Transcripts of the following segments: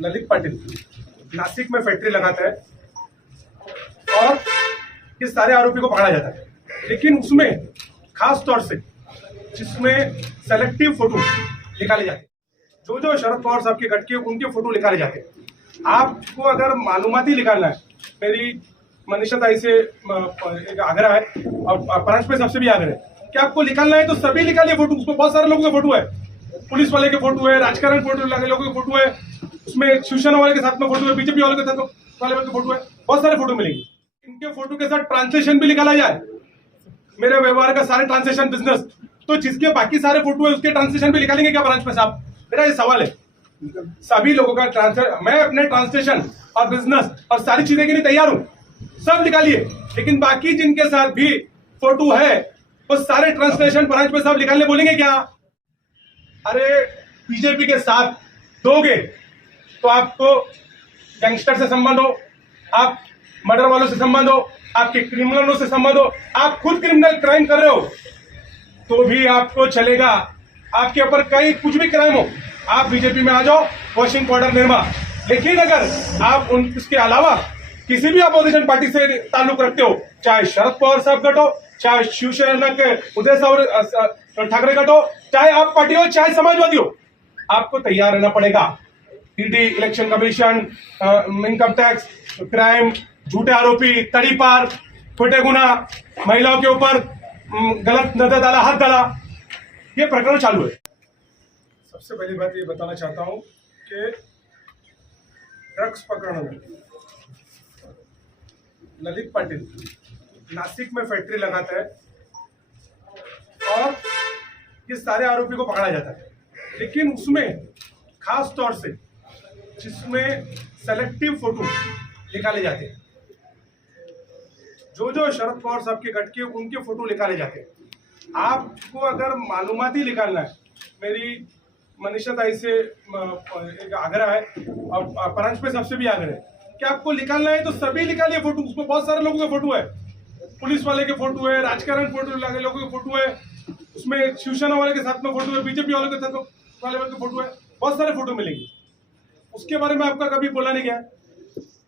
ललित पाटिल नासिक में फैक्ट्री लगाता है और ये सारे आरोपी को पकड़ा जाता है, लेकिन उसमें खास तौर से जिसमें सेलेक्टिव फोटो निकाले जाते हैं, जो शरद पवार साहब के गट के उनके फोटो निकाले जाते हैं। आपको अगर मालूमाती निकालना है, मेरी मनीषा ताई से एक आग्रह है और परांश पे सबसे भी आग्रह है कि आपको निकालना है तो सभी निकालिए फोटो। उसमें बहुत सारे लोगों के फोटो है, पुलिस वाले के फोटो है, राजकारण फोटो लगे लोगों के फोटो है, उसमें शिवसेना वाले के साथ में फोटो है, बीजेपी वाले के साथ वाले के फोटो है, बहुत सारे फोटो मिलेंगे। इनके फोटो के साथ ट्रांसलेशन भी निकाला जाए, मेरे व्यवहार का सारे ट्रांसलेशन बिजनेस, तो जिसके बाकी सारे फोटो है उसके ट्रांसलेशन भी निकालेंगे क्या ब्रांच में साहब? मेरा ये सवाल है। सभी लोगों का ट्रांसलेशन, मैं अपने ट्रांसलेशन और बिजनेस और सारी चीजें के लिए तैयार हूं, सब निकालिए, लेकिन बाकी जिनके साथ भी फोटो है वो सारे ट्रांसलेशन ब्रांच में सब निकालने बोलेंगे क्या? अरे बीजेपी के साथ दोगे तो आपको गैंगस्टर से संबंध हो, आप मर्डर वालों से संबंध हो, आपके क्रिमिनलों से संबंध हो, आप खुद क्रिमिनल क्राइम कर रहे हो तो भी आपको चलेगा। आपके ऊपर कहीं कुछ भी क्राइम हो, आप बीजेपी में आ जाओ, वॉशिंग पाउडर निर्मा। लेकिन अगर आप इसके अलावा किसी भी अपोजिशन पार्टी से ताल्लुक रखते हो, चाहे शरद पवार साहब गट हो, चाहे शिवसेना के उदय ठाकरे गट हो, चाहे आप पार्टी हो, चाहे समाजवादी हो, आपको तैयार रहना पड़ेगा। ED, election commission, income tax, crime, झूठे आरोपी, तड़ीपार, खोटे गुना, महिलाओं के ऊपर गलत नजर डाला, हाथ डाला, ये प्रकरण चालू है। सबसे पहली बात ये बताना चाहता हूं कि ड्रग्स प्रकरण में ललित पाटिल नासिक में फैक्ट्री लगाता है और ये सारे आरोपी को पकड़ा जाता है, लेकिन उसमें खास तौर से जिसमें सेलेक्टिव फोटो निकाले जाते हैं, जो शरद पवार साहब के गट के उनके फोटो निकाले जाते हैं। आपको अगर मालूमाती निकालना है, मेरी मनीषा ताई से एक आग्रह है और परांश पे सबसे भी आग्रह है कि आपको निकालना है तो सभी निकालिए फोटो। उसमें बहुत सारे लोगों के फोटो है, पुलिस वाले के फोटो है, राजकारण फोटो लगे लोगों के फोटो है, उसमें शिवसेना वाले के साथ में फोटो है, बीजेपी वाले के साथ वाले के फोटो है, बहुत सारे फोटो मिलेंगे। उसके बारे में आपका कभी बोला नहीं गया।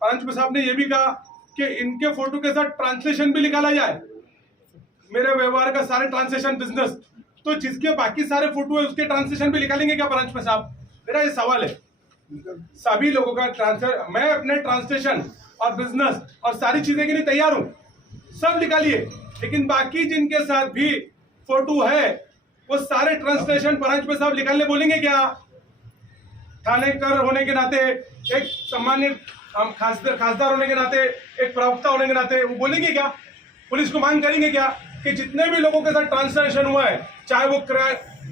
परांश साहब ने यह भी कहा कि इनके फोटो के साथ ट्रांसलेशन भी निकाला जाए, मेरे व्यवहार का सारे ट्रांसलेशन बिजनेस, तो जिसके बाकी सारे फोटो है उसके ट्रांसलेशन भी निकालेंगे क्या ब्रांच में साहब? मेरा ये सवाल है। सभी लोगों का मैं अपने ट्रांसलेशन और बिजनेस और सारी चीजें के लिए तैयार हूं, सब निकालिए, लेकिन बाकी जिनके साथ भी फोटो है वो सारे ट्रांसलेशन ब्रांच में साहब निकालने बोलेंगे क्या? थानेकर होने के नाते, एक सामान्य हम खासदार होने के नाते, एक प्रवक्ता होने के नाते वो बोलेंगे क्या? पुलिस को मांग करेंगे क्या कि जितने भी लोगों के साथ ट्रांसलेशन हुआ है, चाहे वो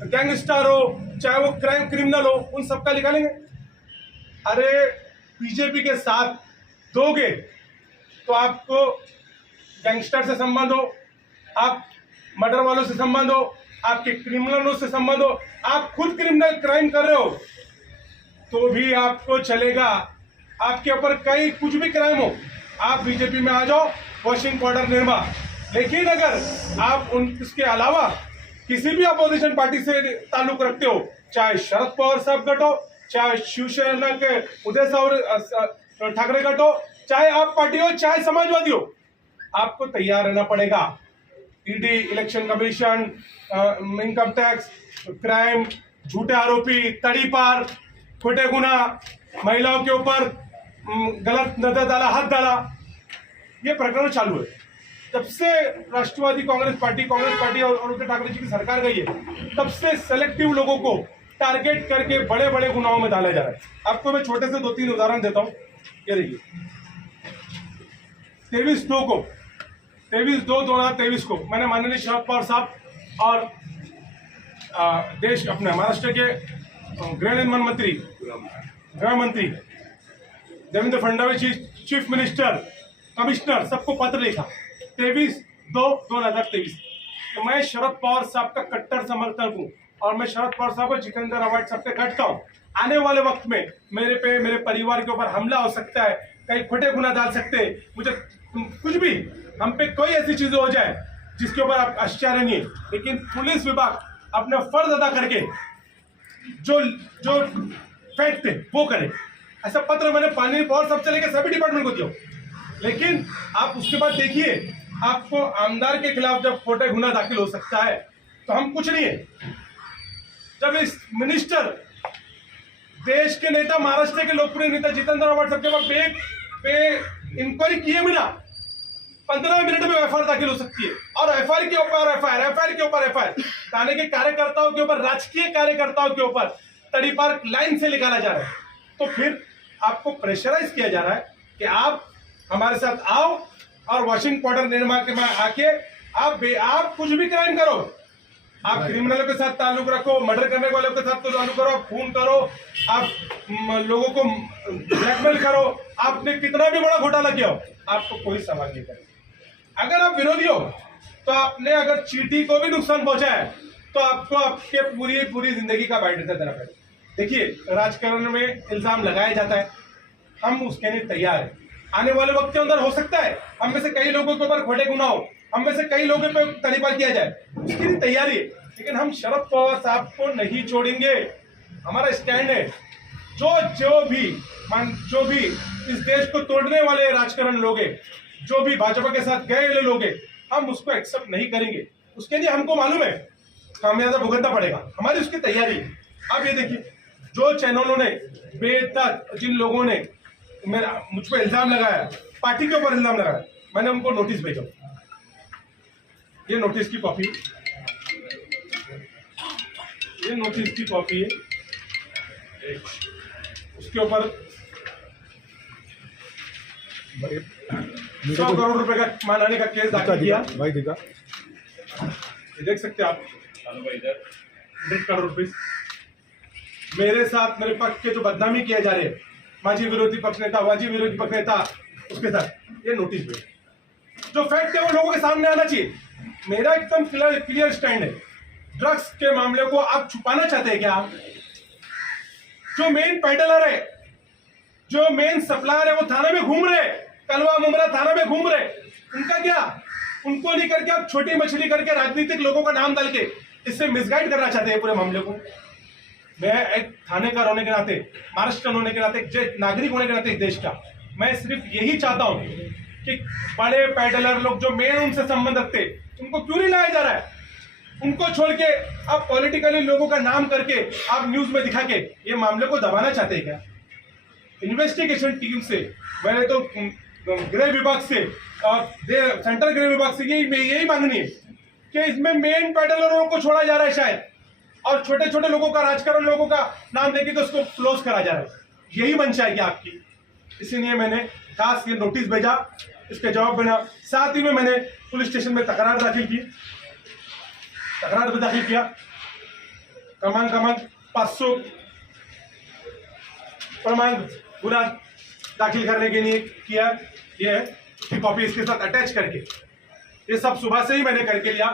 गैंगस्टर हो, चाहे वो क्राइम क्रिमिनल हो, उन सबका निकालेंगे? अरे बीजेपी के साथ दोगे तो आपको गैंगस्टर से संबंध हो, आप मर्डर वालों से संबंध हो, आपके क्रिमिनलों से संबंध हो, आप खुद क्रिमिनल क्राइम कर रहे हो तो भी आपको चलेगा। आपके ऊपर कहीं कुछ भी क्राइम हो, आप बीजेपी में आ जाओ, वॉशिंग पाउडर निर्मा। लेकिन अगर आप इसके अलावा किसी भी अपोजिशन पार्टी से ताल्लुक रखते हो, चाहे शरद पवार साहब गट हो, चाहे शिवसेना के उदय ठाकरे गट हो, चाहे आप पार्टी हो, चाहे समाजवादी हो, आपको तैयार रहना पड़ेगा। ED, election commission, income tax, crime, झूठे आरोपी, तड़ीपार, खोटे गुना, महिलाओं के ऊपर गलत नजर डाला, हाथ डाला, ये प्रकरण चालू है। जब से राष्ट्रवादी कांग्रेस पार्टी और उद्धव ठाकरे जी की सरकार गई है, तब से सेलेक्टिव लोगों को टारगेट करके बड़े बड़े गुनाहों में डाला जा रहा है। आपको मैं छोटे से 2-3 उदाहरण देता हूं। ये देखिए, 23/2/2023 को मैंने माननीय शरद पवार साहब और देश अपने महाराष्ट्र के गृह मंत्री देवेंद्र फडणवीस जी, चीफ मिनिस्टर, कमिश्नर, सबको पत्र लिखा 23/2/2023। तो मैं शरद पवार साहब का कट्टर समर्थक हूं और मैं शरद पवार साहब को जितेंद्र अवार्ड सबसे कटता हूं। आने वाले वक्त में मेरे परिवार के ऊपर हमला हो सकता है, कहीं खोटे गुना डाल सकते हैं, मुझे कुछ भी, हम पे कोई ऐसी चीजें हो जाए जिसके ऊपर आप आश्चर्य नहीं है, लेकिन पुलिस विभाग अपना फर्ज अदा करके जो फैक्ट है वो करे। ऐसा पत्र मैंने पानी पावर सबसे लेकर सभी डिपार्टमेंट को दिया, लेकिन आप उसके बाद देखिए आपको आमदार के खिलाफ जब कोर्ट गुना दाखिल हो सकता है तो हम कुछ नहीं है। जब इस मिनिस्टर, देश के नेता, महाराष्ट्र के लोकप्रिय नेता जितेंद्र आव्हाड साहब के वक्त इंक्वायरी किए बिना 15 मिनट में एफआईआर दाखिल हो सकती है, और एफआईआर के ऊपर एफआईआर, एफआईआर के ऊपर एफआईआर, थाने के कार्यकर्ताओं के ऊपर, राजकीय कार्यकर्ताओं के ऊपर तड़ीपार लाइन से निकाला जा रहा है। तो फिर आपको प्रेशराइज किया जा रहा है कि आप हमारे साथ आओ और वॉशिंग पाउडर निर्माण के में आके आप कुछ भी क्राइम करो, आप क्रिमिनलों के साथ ताल्लुक रखो, मर्डर करने वालों के साथ ताल्लुक करो, खून करो, आप लोगों को ब्लैकमेल करो, आपने कितना भी बड़ा घोटाला किया हो, आपको कोई सवाल नहीं करेगा। अगर आप विरोधी हो तो आपने अगर चींटी को भी नुकसान पहुंचा है तो आपको आपके पूरी जिंदगी का बायोडेटा देना पड़ेगा। देखिए, राजकारण में इल्जाम लगाया जाता है, हम उसके लिए तैयार हैं। आने वाले वक्त के अंदर हो सकता है हम में से कई लोगों के ऊपर खोटे गुना हो, हम में से कई लोगों पे तड़ीपार किया जाए, उसकी भी तैयारी है। लेकिन हम शरद पवार साहब को नहीं छोड़ेंगे, हमारा स्टैंड है। जो भी इस देश को तोड़ने वाले राजकारण लोग हैं, जो भी भाजपा के साथ गए लोग हैं, हम उसको एक्सेप्ट नहीं करेंगे। उसके लिए हमको मालूम है खामियाजा भुगतना पड़ेगा, हमारी उसकी तैयारी है। आप ये देखिए, जो चैनलों ने बेतक, जिन लोगों ने मुझ पर इल्जाम लगाया, पार्टी के ऊपर इल्जाम लगाया, मैंने उनको नोटिस भेजा। ये नोटिस की कॉपी, ये नोटिस की कॉपी है, उसके ऊपर 100 करोड़ रुपए का मानहानि का केस दाखिल किया। भाई दिखा, ये देख सकते हैं आप, 100 करोड़ रुपए मेरे साथ, मेरे पक्ष के जो बदनामी किए जा रहे हैं, माजी विरोधी पक्ष नेता, वाजी विरोधी पक्ष नेता, उसके साथ ये नोटिस भेज। जो फैक्ट है वो लोगों के सामने आना चाहिए। मेरा एकदम क्लियर स्टैंड है। ड्रग्स के मामले को आप छुपाना चाहते हैं क्या? जो मेन पेडलर है, जो मेन सप्लायर है, वो थाने में घूम रहे, कलवा मुमरा थाना में घूम रहे, उनका क्या? उनको नहीं करके आप छोटी मछली करके राजनीतिक लोगों का नाम डाल के इससे मिसगाइड करना चाहते हैं पूरे मामले को। मैं एक थाने का होने के नाते, महाराष्ट्र होने के नाते, एक नागरिक होने के नाते देश का, मैं सिर्फ यही चाहता हूं कि बड़े पैडलर लोग जो मेन उनसे संबंध रखते, उनको क्यों नहीं लाया जा रहा है? उनको छोड़ के आप पॉलिटिकली लोगों का नाम करके आप न्यूज में दिखा के ये मामले को दबाना चाहते हैं क्या? इन्वेस्टिगेशन टीम से, मैंने तो गृह विभाग से और सेंट्रल गृह विभाग से यही मांगनी है कि इसमें मेन पैडलरों को छोड़ा जा रहा है शायद, और छोटे छोटे लोगों का, राजकारण लोगों का नाम लेके तो उसको क्लोज करा जा रहा है। यही मंशा है क्या आपकी? इसीलिए मैंने खास ये नोटिस भेजा, इसके जवाब बना। साथ ही में मैंने पुलिस स्टेशन में तकरार दाखिल किया। क्रमांक 500 प्रमाण गुना दाखिल करने के लिए किया। ये है कॉपी इसके साथ अटैच करके, ये सब सुबह से ही मैंने करके लिया।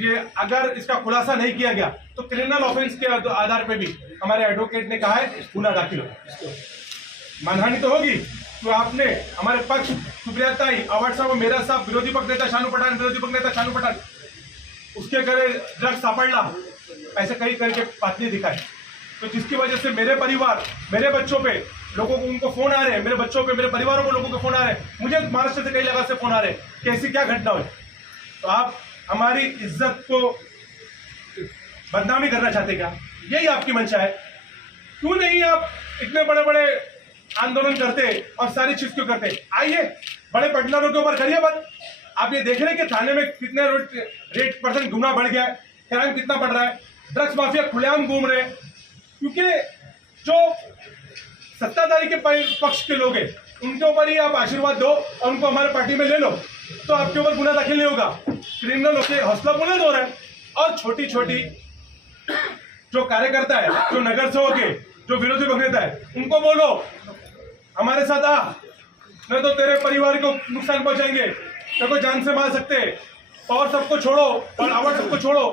ये अगर इसका खुलासा नहीं किया गया तो क्रिमिनल ऑफेंस के आधार पे भी हमारे एडवोकेट ने कहा है गुना दाखिल हो। मानहानि तो होगी, तो आपने हमारे पक्ष सुप्रिया ताई, आव्हाड साहब, मेरा साहब, विरोधी पक्ष नेता शानू पठान, उसके घरे ड्रग्स सापड़ला, ऐसे कई करके बातें दिखाई, तो जिसकी वजह से मेरे परिवार, मेरे बच्चों पे लोगों को, उनको फोन आ रहे हैं, मेरे बच्चों पे, मेरे परिवारों को लोगों के फोन आ रहे हैं, मुझे महाराष्ट्र से कई जगह से फोन आ रहे हैं कि ऐसी क्या घटना हुई। तो आप हमारी इज्जत को बदनामी करना चाहते क्या? यही आपकी मंशा है? क्यों नहीं आप इतने बड़े बड़े आंदोलन करते और सारी चीज क्यों करते? आइए, बड़े पटनारों के ऊपर करिए बात। आप ये देख रहे हैं कि थाने में कितने रेट परसेंट गुना बढ़ गया है, क्राइम कितना बढ़ रहा है, ड्रग्स माफिया खुलेआम घूम रहे हैं। क्योंकि जो सत्ताधारी के पक्ष के लोग हैं, उनके ऊपर ही आप आशीर्वाद दो और उनको हमारे पार्टी में ले लो, तो आपके ऊपर गुना दाखिल नहीं होगा। क्रिमिनल के हौसला बुलंद हो रहा है, और छोटी छोटी जो कार्यकर्ता है, जो नगर सेवक है, जो विरोधी पक्ष नेता है, उनको बोलो हमारे साथ आ, नहीं तो तेरे परिवार को नुकसान पहुंचाएंगे, तेरे को जान से मार सकते हैं, और सबको छोड़ो और आवाज सबको छोड़ो,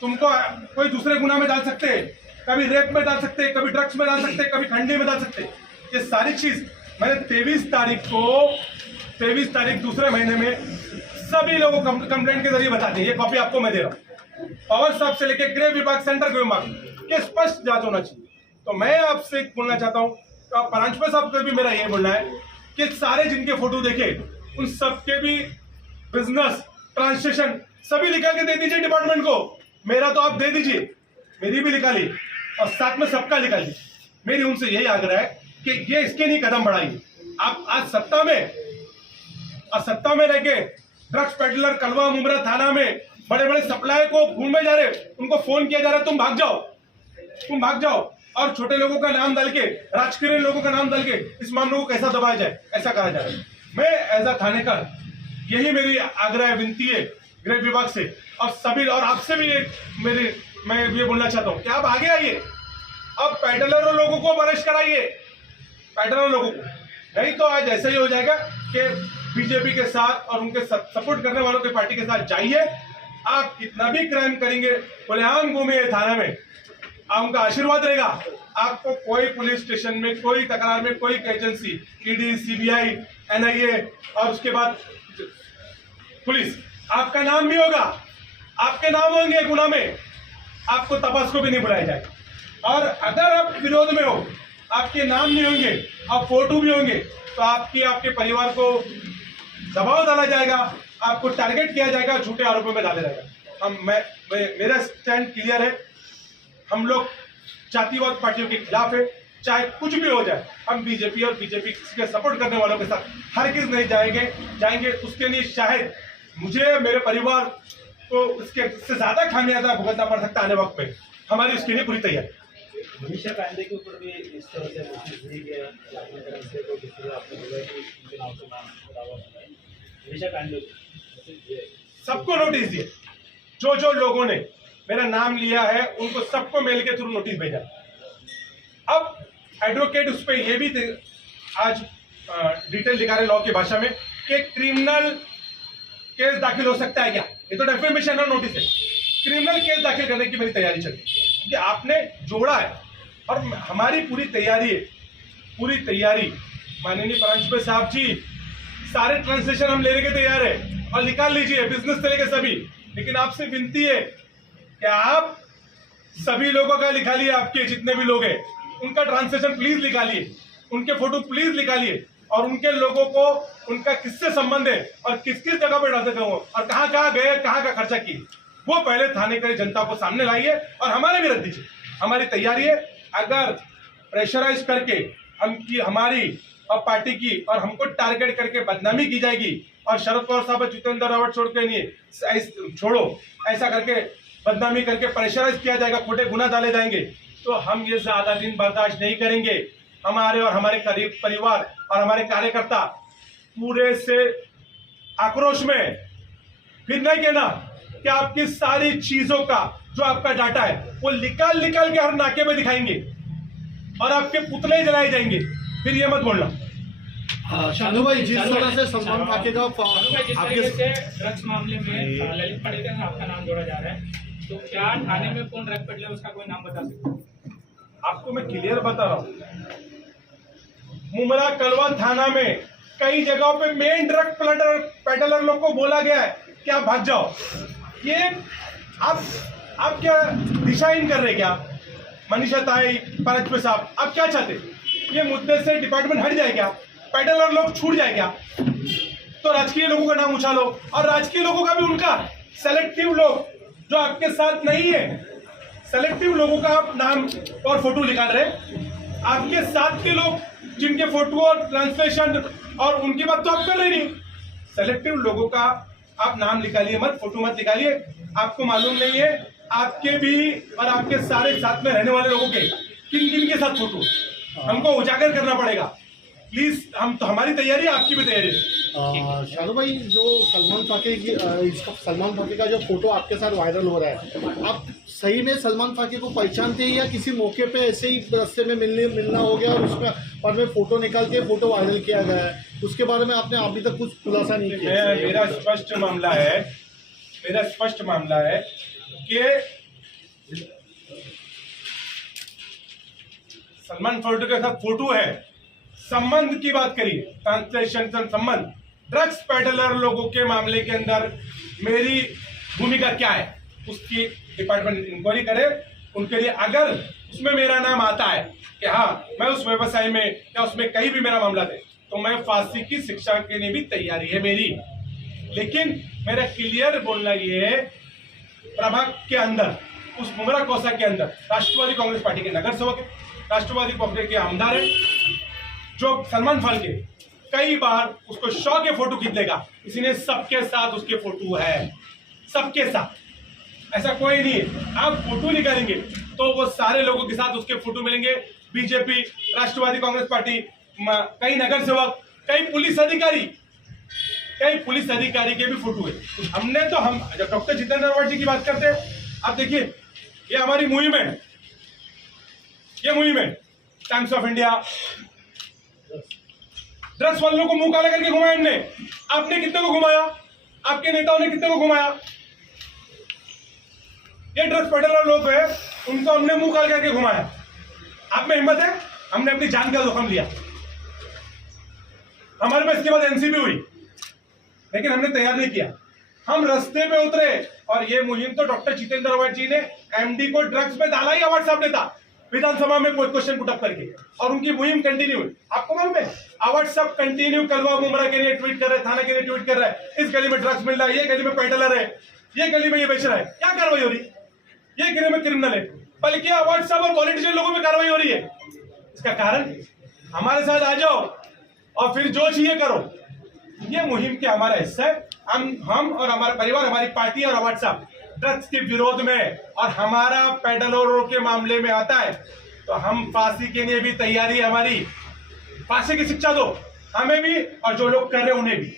तुमको कोई दूसरे गुना में डाल सकते हैं, कभी रेप में डाल सकते हैं, कभी ड्रग्स में डाल सकते हैं, कभी खंडी में डाल सकते हैं। ये सारी चीज मैंने 23 तारीख दूसरे महीने में सभी लोगों को कंप्लेंट के जरिए बताते हैं। ये कॉपी आपको मैं दे रहा हूँ। पवार साहब से लेकर गृह विभाग, सेंट्रल गृह विभाग के स्पष्ट जांच होना चाहिए। तो मैं आपसे बोलना चाहता हूँ परांजपे साहब को भी मेरा ये बोलना है कि सारे जिनके फोटो देखे उन सबके भी बिजनेस ट्रांसलेशन सभी निकाल के दे दीजिए डिपार्टमेंट को। मेरा तो आप दे दीजिए, मेरी भी निकालिए और साथ में सबका निकालिए। मेरी उनसे यही आग्रह है कि ये इसके नहीं कदम बढ़ाइए। आप आज सत्ता में रह के ड्रग्स पेडलर कलवा मुमरा थाना में बड़े बड़े सप्लाई को भूल में जा रहे, उनको फोन किया जा रहा है तुम भाग जाओ और छोटे लोगों का नाम डाल के, राजकीय लोगों का नाम डाल के इस मामले को कैसा दबाया जाए, ऐसा कहा जाए। मैं एज अ थानेदार यही मेरी आग्रह विनती है गृह विभाग से और सभी और आपसे भी मैं ये बोलना चाहता हूँ कि आप आगे आइए, अब पेडलर लोगों को अरेस्ट कराइए, पेडलर लोगों को, नहीं तो आज ऐसा ही हो जाएगा कि बीजेपी के साथ और उनके सपोर्ट करने वालों के पार्टी के साथ जाइए। आप कितना भी क्राइम करेंगे खुलेआम घूमिए थाना में, आप उनका आशीर्वाद रहेगा। आपको कोई पुलिस स्टेशन में, कोई तकरार में, कोई एजेंसी, ईडी, सीबीआई, एनआईए और उसके बाद पुलिस, आपका नाम भी होगा, आपके नाम होंगे गुना में, आपको तपास को भी नहीं बुलाया जाएगा। और अगर आप विरोध में हो, आपके नाम नहीं होंगे और फोटो भी होंगे, तो आपके परिवार को दबाव डाला जाएगा, आपको टारगेट किया जाएगा, झूठे आरोपों में डाला जाएगा। मेरा स्टैंड क्लियर है, हम लोग जातिवाद पार्टियों के खिलाफ है, चाहे कुछ भी हो जाए। हम बीजेपी और बीजेपी के सपोर्ट करने वालों के साथ हरगिज़ नहीं जाएंगे। उसके लिए शायद मुझे, मेरे परिवार को उससे ज्यादा खामियाजा भुगतना पड़ सकता है आने वक्त में। हमारी उसके लिए पूरी तैयारी। मनीषा पांडे के ऊपर भी इस तरह से नोटिस दी गया अपनी तरफ से, तो जिस तरह आपने बोला कि उनके नाम से नाम दावा है, मनीषा पांडे सबको नोटिस दिए, जो लोगों ने मेरा नाम लिया है उनको सबको मेल के थ्रू नोटिस भेजा। अब एडवोकेट उस पर यह भी आज डिटेल दिखा रहे लॉ की भाषा में कि क्रिमिनल केस दाखिल हो सकता है क्या। ये तो डेफेमेशन और नोटिस है, क्रिमिनल केस दाखिल करने की मेरी तैयारी चल रही है क्योंकि आपने जोड़ा है और हमारी पूरी तैयारी माननीय परांजपे साहब जी, सारे ट्रांसलेशन हम लेने के तैयार है और निकाल लीजिए बिजनेस से लेकर सभी। लेकिन आपसे विनती है कि आप सभी लोगों का निकालिए, आपके जितने भी लोग हैं उनका ट्रांसलेशन प्लीज निकालिए, उनके फोटो प्लीज निकालिए और उनके लोगों को उनका किससे संबंध है और किस किस जगह पर डालते गए और कहाँ गए, कहाँ का खर्चा किए, वो पहले थाने के जनता को सामने लाइए और हमारे भी रख दीजिए। हमारी तैयारी है, अगर प्रेशराइज करके हमारी और पार्टी की और हमको टारगेट करके बदनामी की जाएगी और शरद पवार साहब जितेंद्र रावत छोड़ो ऐसा करके बदनामी करके प्रेशराइज किया जाएगा, खोटे गुना डाले जाएंगे, तो हम ये ज्यादा दिन बर्दाश्त नहीं करेंगे। हमारे और हमारे करीब परिवार और हमारे कार्यकर्ता पूरे से आक्रोश में फिर नहीं कहना कि आपकी सारी चीजों का जो आपका डाटा है वो निकाल के हर नाके में दिखाएंगे और आपके पुतले जलाए जाएंगे, फिर ये मत बोलना। शानू भाई, जिस तरह से सलमान खाके का आपके ड्रग्स मामले में ललित पाडेकर में आपका नाम जोड़ा जा रहा है, तो क्या थाने में कौन ड्रग पेडलर उसका कोई नाम बता सकते हैं? आपको मैं क्लियर बता रहा हूँ, मुमरा कलवा थाना में कई जगहों पे मेन ड्रग पेडलर लोग को बोला गया है कि आप भाग जाओ। ये आप क्या दिशाहीन कर रहे क्या? मनीषा ताई, परांजपे साहब, आप क्या चाहते? ये मुद्दे से डिपार्टमेंट हट जाए क्या? पेडलर लोग छूट जाए क्या? तो राजकीय लोगों का नाम उछालो और राजकीय लोगों का भी उनका सेलेक्टिव लोग जो आपके साथ नहीं है, सेलेक्टिव लोगों का आप नाम और फोटो निकाल रहे, आपके साथ के लोग जिनके फोटो और ट्रांसलेशन और उनकी बात तो आप कर रहे नहीं, सेलेक्टिव लोगों का आप नाम निकालिए मत, फोटो मत निकालिए। आपको मालूम नहीं है आपके भी और आपके सारे साथ में रहने वाले लोगों के किन के साथ फोटो हमको उजागर करना पड़ेगा। प्लीज, हम तो हमारी तैयारी है, आपकी भी तैयारी है। शानू भाई, जो सलमान फाके का जो फोटो आपके साथ वायरल हो रहा है, आप सही में सलमान फाके को पहचानते हैं या किसी मौके पे ऐसे ही रास्ते में मिलना हो गया और उसमें बाद में फोटो निकाल के फोटो वायरल किया गया है, उसके बारे में आपने अभी तक कुछ खुलासा नहीं किया? मेरा स्पष्ट मामला है कि सलमान फोटो के साथ फोटो है, संबंध की बात करिए, ट्रांसलेशन संबंध, ड्रग्स पेडलर लोगों के मामले के अंदर मेरी भूमिका क्या है उसकी डिपार्टमेंट इंक्वायरी करे। उनके लिए अगर उसमें मेरा नाम आता है कि हाँ मैं उस व्यवसाय में या उसमें कहीं भी मेरा मामला दे, तो मैं फांसी की शिक्षा के लिए भी तैयारी है मेरी। लेकिन मेरा क्लियर बोलना ये है, प्रभाग के अंदर, उस मुमरा कोसा के अंदर राष्ट्रवादी कांग्रेस पार्टी के नगर सेवक है, राष्ट्रवादी कांग्रेस के आमदार है, जो सलमान फाल्के कई बार उसको शौक के फोटो खींच लेगा, इसलिए सबके साथ उसके फोटो है, सबके साथ, ऐसा कोई नहीं है। आप फोटो निकालेंगे तो वो सारे लोगों के साथ उसके फोटो मिलेंगे, बीजेपी, राष्ट्रवादी कांग्रेस पार्टी, कई नगर सेवक, कई पुलिस अधिकारी के भी फोटो है। हमने तो हम जब डॉक्टर जितेंद्र अवार्ड जी की बात करते हैं, आप देखिए ये हमारी मुहिम है, ये मुहिम है टाइम्स ऑफ इंडिया, ड्रग्स वालों को मुंह काला करके घुमाया हमने। आपने कितने को घुमाया, आपके नेताओं ने कितने को घुमाया? ये ड्रग्स पेडलर लोग हैं, उनको हमने मुंह काला करके घुमाया। आप में हिम्मत है? हमने अपनी जान का जोखिम लिया, हमारे में इसके बाद एनसीबी हुई, लेकिन हमने तैयार नहीं किया, हम रास्ते पे उतरे। और ये मुहिम तो डॉक्टर जितेंद्र अवार्ड जी ने एमडी को ड्रग्स में डाला ही अवार्ड साहब ने था, विधानसभा में कोई क्वेश्चन पुटअप करके, और उनकी मुहिम कंटिन्यू हुई। आपको मालूम है अवार्ड साहब कंटिन्यू कलवा मुमरा के लिए ट्वीट कर रहे हैं, थाना के लिए ट्वीट कर रहा है, इस गली में ड्रग्स मिल रहा है, ये गली में पेडलर है, ये गली में ये बेच रहा है। क्या कार्रवाई हो रही? ये गली में क्रिमिनल है, बल्कि अवार्ड साहब और पॉलिटिशियन लोगों में कार्रवाई हो रही है। इसका कारण हमारे साथ आ जाओ और फिर जो चाहिए करो। ये मुहिम के हमारा हिस्सा है। हम और हमारा परिवार, हमारी पार्टी और अवार्ड साहब ड्रग्स के विरोध में, और हमारा पेडलरों के मामले में आता है तो हम फांसी के लिए भी तैयारी है हमारी। फांसी की शिक्षा दो हमें भी और जो लोग कर रहे हैं उन्हें भी।